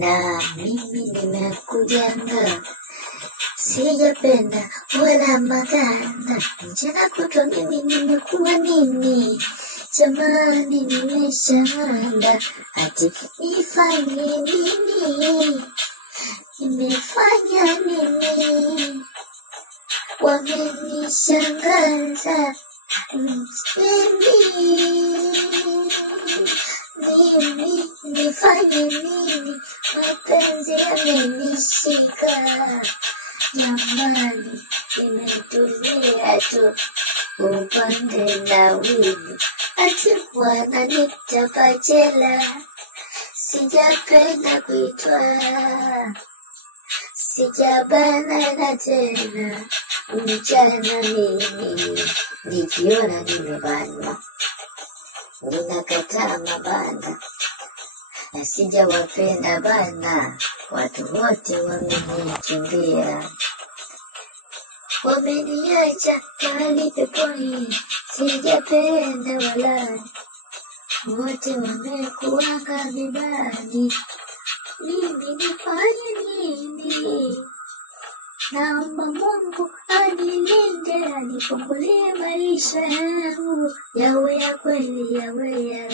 Na mimi nimekujanga, sijapenda wala maganda. Mchana kutwa mimi nimekuwa nini? Jamani nimeshaanda, ati nifanye nini? Nimefanya nini? Wamenishangaza mimi nifanye nini? Mapenzi yamenishika, jamani nimetulia tu upande na wili, ati wananiita bachela. Sijapenda kuitwa, sijabana tena. Mchana mimi nikiona nimebanwa, ninakataa mabana, na sijawapenda bana. Watu wote wamenikimbia, wameniacha mahali peponi. Sijapenda wala, wote wamekuanga vibani. Mimi nifanye nini? Naomba Mungu anilinde, anifungulie maisha yangu, yawe ya kweli, yawe ya